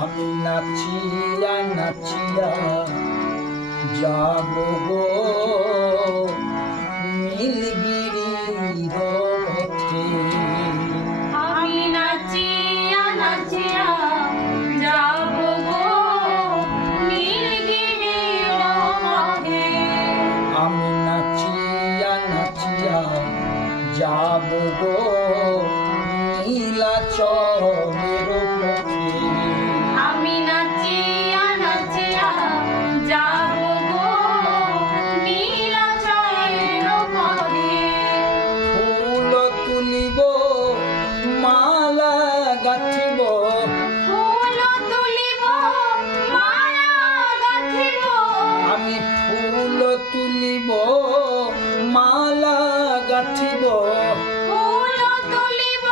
আমি নাচিয়া নাচিয়া যাব গো। নীলগিরির পথে আমি নাচিয়া নাচিয়া যাব গো। নীলগিরির মাঝে আমি নাচিয়া নাচিয়া যাব গো। নীলাচলের মালা গাঁথিব। ফুল তুলিব মালা গাঁথিব। আমি ফুল তুলিব মালা গাঁথিব। ফুল তুলিব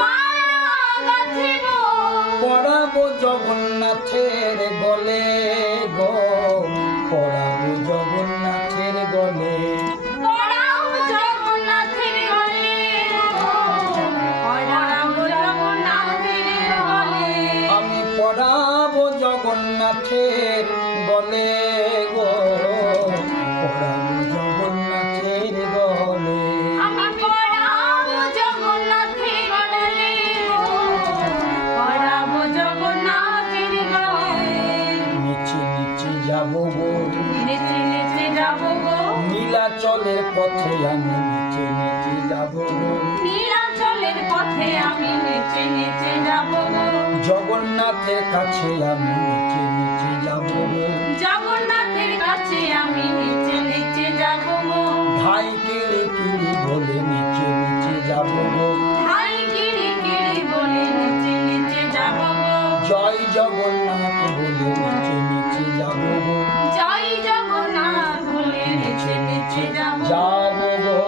মালা গাঁথিব। পড়াব জগন্নাথের গলে পড়াব জগন্নাথের গলে গো। পড়াব জগন্নাথের নিচে নিচে যাব গো। নিচে নিচে যাব গো। নীলাচলের পথে আমি নিচে নিচে যাব গো। নীলাচলের পথে আমি নিচে জগন্নাথের কাছে আমি নিচে নিচে যাব। জগন্নাথের কাছে আমি নিচে নিচে যাব। ভাই কিড়ি কিড়ি বলে নিচে নিচে যাব। ভাই কিরি কিরি বলে নিচে নিচে যাব। জয় জগন্নাথ বলে নিচে নিচে যাব। জয় জগন্নাথ বলে নিচে নিচে যাব। যাব গো।